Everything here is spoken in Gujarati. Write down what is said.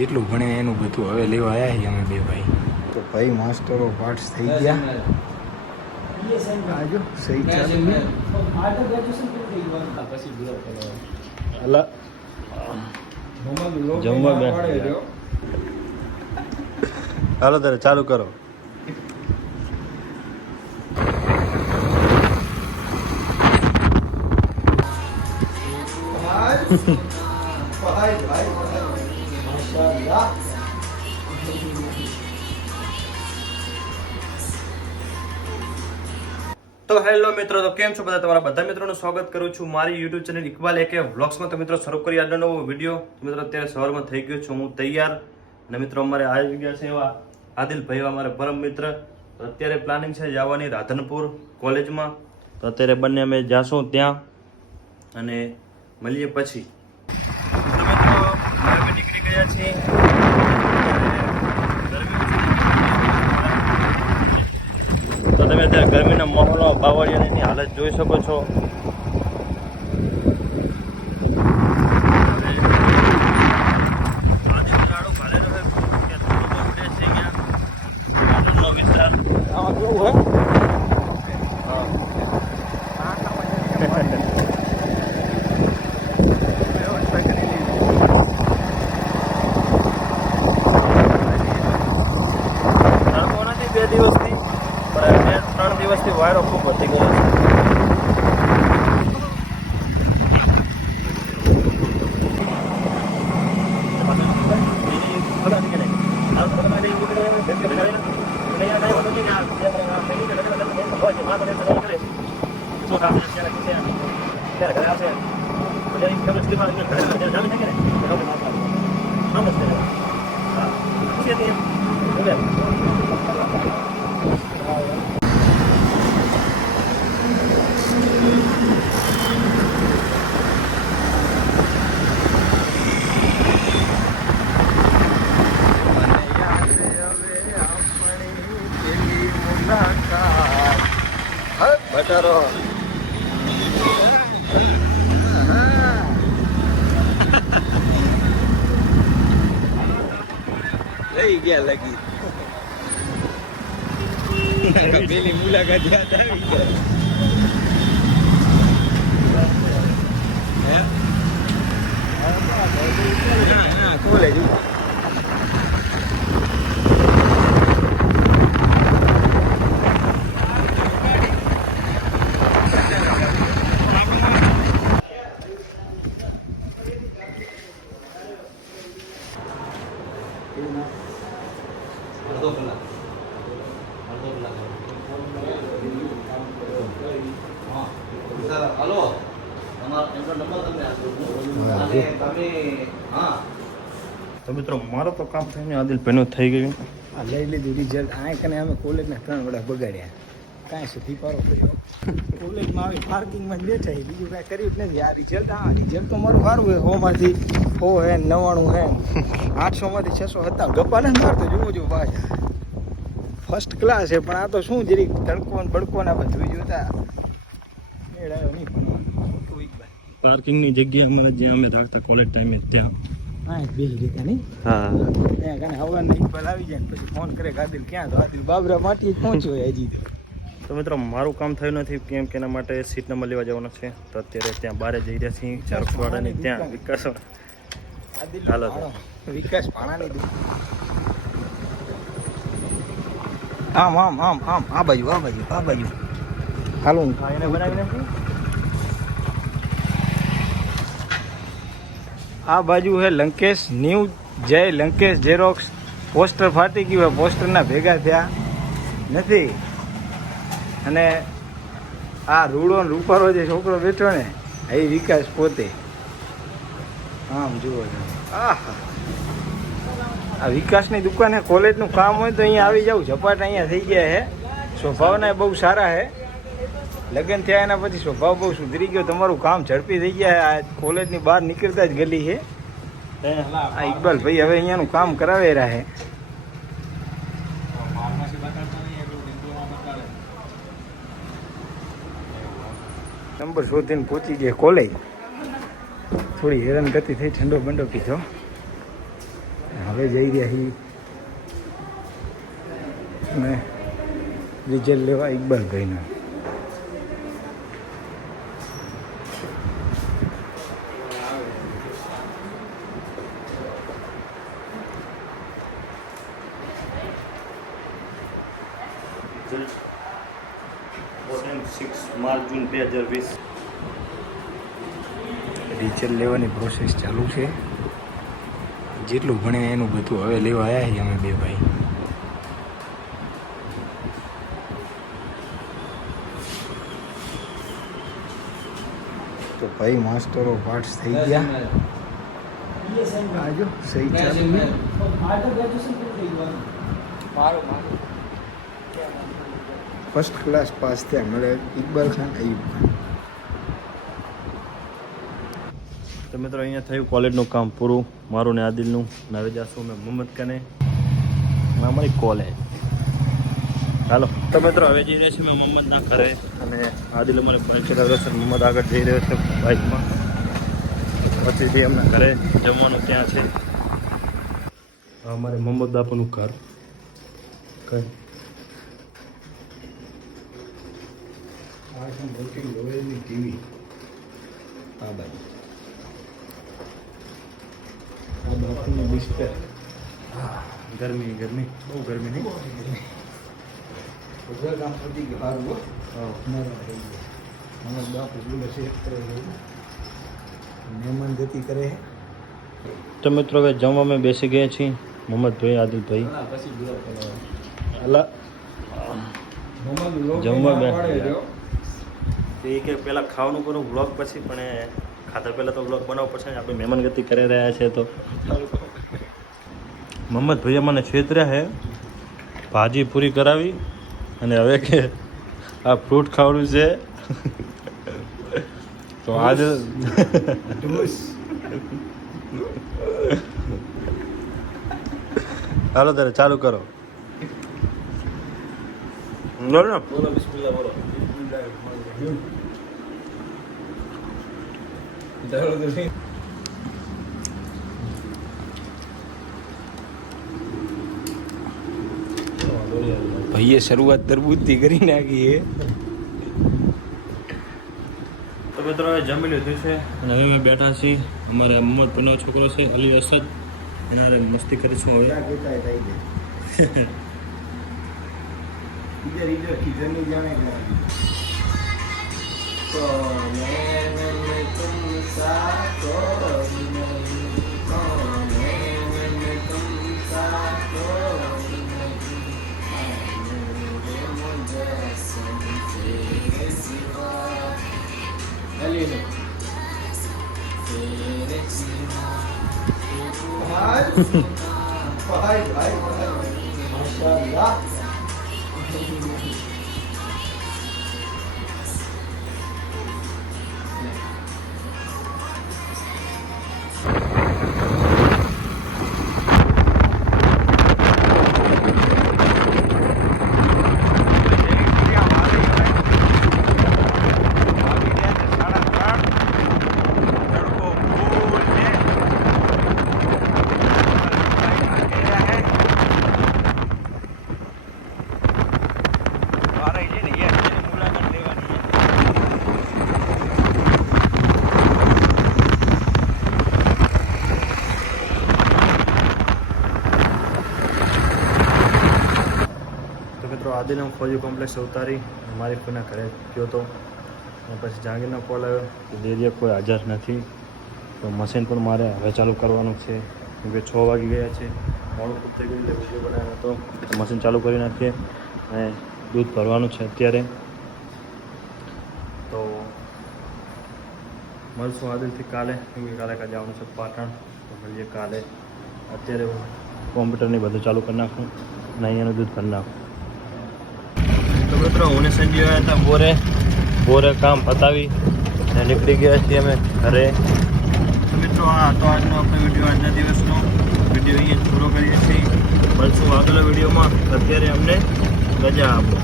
જેટલું ભણે એનું બધું હવે લેવા આવ્યા છીએ અમે બે ભાઈ. તો ભાઈ માસ્ટરો પાઠ થઈ ગયા. આજો સહી ચાલુ છે. અલા જમવા બેઠો. હાલો તારે ચાલુ કરો. તો હેલો મિત્રો, તો કેમ છો બધા? તમારા બધા મિત્રોનું સ્વાગત કરું છું મારી યુટ્યુબ ચેનલ ઇકબાલ એકે વ્લોગ્સમાં. તો મિત્રો શરૂ કરી આજનો નવો વિડીયો. મિત્રો અત્યારે સવારમાં થઈ ગયો છું હું તૈયાર, અને મિત્રો અમારે આવી ગયા છે એવા આદિલભાઈ, અમારા પરમ મિત્ર. તો અત્યારે પ્લાનિંગ છે જવાની રાધનપુર કોલેજમાં. તો અત્યારે બંને અમે જાશું ત્યાં અને મળીએ પછી. તો મિત્રો અમે નીકળી ગયા છીએ. તો તમે અત્યારે ગરમીના માહોલમાં બાવળિયાની હાલત જોઈ શકો છો. બે દિવસથી પણ 3 દિવસથી વાયરો ખૂબ વધી ગયો છે. બટારો લઈ ગયા લગી પેલી મુલાકાત યાદ આવી ગયા. કોલેજ તો મિત્રો મારો તો કામ થઈને આદિલભાઈનું થઈ ગયું. આ લઈ લીધું રિઝલ્ટ. આ કને અમે કોલેજના 3 વડા બગાડ્યા. કાંઈ સુધી પારો કર્યો. કોલેજમાં આવી પાર્કિંગમાં બેઠા, બીજું કાંઈ કર્યું જ નથી. આ રિઝલ્ટ તો મારું સારું હોય. 100માંથી 100 હે, 99 હે, 800માંથી 657 ગપ્પા ને મારતો જોવો જો ભાઈ. ફર્સ્ટ ક્લાસ છે. પણ આ તો શું જરીક તડકો ને બડકો ને બધું જોતા મેળાયો નહીં. પાર્કિંગની જગ્યા જ્યાં અમે રાખતા કોલેજ ટાઈમે ત્યાં બેસી રીતે નહીં. હા, ત્યાં કને હવાના ઇકબાલ આવી જાય પછી ફોન કરે કે આદિલ ક્યાં? તો આદિલ બાબરા માટી જ પહોંચ્યો હજી. તો મિત્રો મારું કામ થયું નથી, કેમ કે એના માટે સીટ નંબર લેવા જવાનું છે. તો અત્યારે ત્યાં બહાર જઈ રહ્યા છીએ ચારખવાડાની ત્યાં વિકાસ. હાલો વિકાસ ભાણાની આમ આમ આમ આમ આ બાજુ હાલો એને બનાવી નાખી. આ બાજુ હે લંકેશ ન્યૂ જય લંકેશ ઝેરોક્સ. પોસ્ટર ફાટી ગયું હોય, પોસ્ટરના ભેગા થયા નથી. અને આ રૂડો ને રૂપારો જે છોકરો બેઠો ને એ વિકાસ પોતે. આમ જુઓ છો. આ વિકાસની દુકાન હે. કોલેજનું કામ હોય તો અહીંયા આવી જાવ. ઝપાટ અહીંયા થઈ ગયા હે. સ્વભાવના બહુ સારા હે. લગ્ન થયા એના પછી સ્વભાવ બહુ સુધરી ગયો. તમારું કામ ઝડપી થઈ ગયા. આ કોલેજની બહાર નીકળતા જ ગલી છે. આ ઇકબાલ ભાઈ હવે અહીંયાનું કામ કરાવી રહ્યા છે. નંબર શોધીને પહોંચી ગયા કોલેજ. થોડી હેરાનગતિ થઈ, ઠંડો બંડો પીધો. હવે હવે જઈ રહ્યા છીએ અને રિઝલ્ટ લેવા ઇકબાલભાઈના. રિઝલ્ટ 6 માર્ચ જૂન 2020. રિઝલ્ટ લેવાની પ્રોસેસ ચાલુ છે. જેટલું ભણે એનું બધું હવે લેવા આવ્યા છીએ અમે બે ભાઈ. તો ભાઈ માસ્ટરો પાર્ટ્સ થઈ ગયા. આજો સહી ચાલુ છે. ફર્સ્ટ ક્લાસ પાસ થયા મળે ઇકબાલ ખાન અયુબ ખાન. તો મિત્રો અહીંયા થયું કોલેજનું કામ પૂરું, મારું ને આદિલનું. ને હવે જાશું મેં મોહમ્મદ કને અમારી કોલેજ. ચાલો તો મિત્રો હવે જઈ રહ્યો છું મેં મોહમ્મદના ઘરે, અને આદિલ અમારે પરીક્ષા કર્યો છે. મોહમ્મદ આગળ જઈ રહ્યો છે બાઇકમાં. પછી જે એમના ઘરે જમવાનું ત્યાં છે. અમારે મોહમ્મદ બાપુનું ઘર કઈ ટીવી આ બાજુ આ બાપુનું બિસ્તર. ગરમી ગરમી બહુ ગરમી નહીં. કામ પતી ગયું સારું હો. મને બાપુ બોલે છે મહેમાન ગતિ કરે. તો મિત્રો હવે જમવા મેં બેસી ગયા છીએ. મોહમ્મદભાઈ, આદિલભાઈ અલા જમવા બેઠા. તો એ કે પહેલાં ખાવાનું કરું વ્લોગ પછી, પણ ખાતા પહેલાં તો વ્લોગ બનાવવો પડશે ને. આપણે મહેમાન ગતિ કરી રહ્યા છે. તો મોહમ્મદભાઈએ મને છેતર્યા છે. ભાજી પૂરી કરાવી અને હવે કે આ ફ્રૂટ ખાવાનું છે. તો આજે હાલો તારે ચાલુ કરો. બોલો ને. બોલો બિસ્મિલ્લાહ બોલો. ભાઈએ શરૂઆત તરબૂચથી કરી નાખી છે. તો મિત્રો હવે જમી લીધું છે અને હવે અમે બેઠા છીએ. અમારે મોહમ્મદ પન્નો છોકરો છે અલી અસદ, એના હારે મસ્તી કરીશું હવે. માશાઅલ્લાહ. આદિને હું ફોજી કોમ્પ્લેક્સ ઉતારી મારી કોઈના ઘરે ગયો હતો. અને પછી જહાંગીરનો કોલ આવ્યો કે દેરિયા કોઈ હાજર નથી. તો મશીન પણ મારે હવે ચાલુ કરવાનું છે, કેમ કે 6 વાગી ગયા છે. મોડું ખૂબ થઈ ગયું એટલે વિડીયો બનાવ્યો હતો. તો મશીન ચાલુ કરી નાખીએ અને દૂધ ભરવાનું છે અત્યારે. તો મળશું આદિલથી કાલે, કેમ કે કાલે જવાનું છે પાટણ. તો મળીએ કાલે. અત્યારે હું કોમ્પ્યુટરની બધું ચાલુ કરી નાખું અને અહીંયાનું દૂધ ભરી નાખું. તો મિત્રો હું ને સંજીવ આવ્યા હતા બોરે કામ પતાવી અને નીકળી ગયા છીએ અમે ઘરે. તો મિત્રો આ હતો આજનો આપણો વિડીયો, આજના દિવસનો વિડીયો અહીંયા પૂરો કરીએ છીએ. મળશું આગલા વિડીયોમાં. અત્યારે અમને રજા આપો.